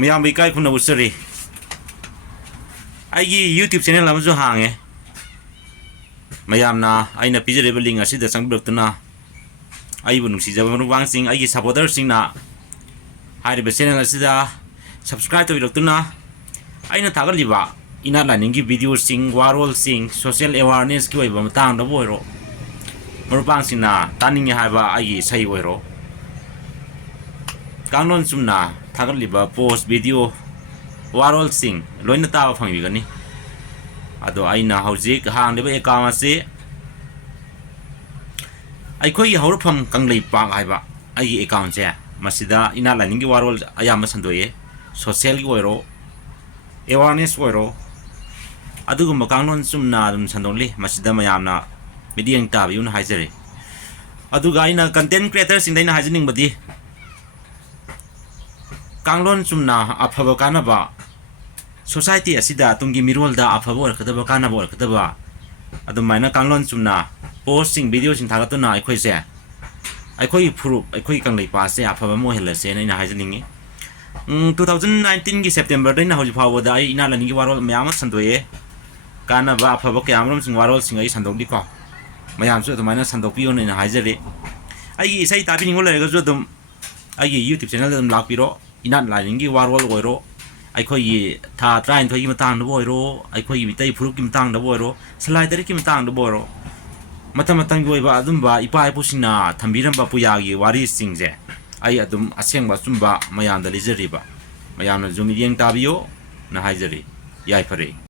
mayam ikai khuna usari aigi YouTube channel amaju hange mayam na aina pijare link asida sangbirtuna ai bu nungsi jaba murubang sing aigi supporter sing na hari be channel asida subscribe to birtuna aina thagal liba ina laningi video sing warol sing social awareness ki oiba matang da boiro murubang sing na taning haiba aigi sai oiro kanglon sumna thagal liba post video warol sing loina ta phang bi gani ado aina hojik hang leba account ase Eikhoigee hourakpham kangleipak haiba ai account je masida ina laningi warol ayama sandoye social gi oiro awareness oiro adugumba kanglon sumna dum sandoli masida mayamna mediang ta biun haijare aduga ina content creator sing daina haijining badi kanglon sumna afaba kanaba society asida tungi mirol da afaba orkadaba kanaba orkadaba adumaina kanglon sumna posting video sing thagatuna Eikhoigee Eikhoigee proof Eikhoigee kangleipak se afaba mo helase na ina haijiningi 2019 gi September daina hoji phawada ai ina laningi warol mayam sandoye kanaba afaba kyamrom sing warol sing ai sandokdi ko mayam su adumaina sandokpiyo na ina haijare ai isai tabi ningol lega ju dum ai YouTube channel dum lakpiro ina laningi warol oiro Eikhoigee tha train thoi gi matang da boiro Eikhoigee mitai proof gi matang da boiro slider ki matang da boiro matang gi oiba adum ba ipa ipusina thambiram ba puyagi wari singje ai adum aseng ba sumba mayam da lejeriba mayam na jumi yeng tabiyo na haijari yai phare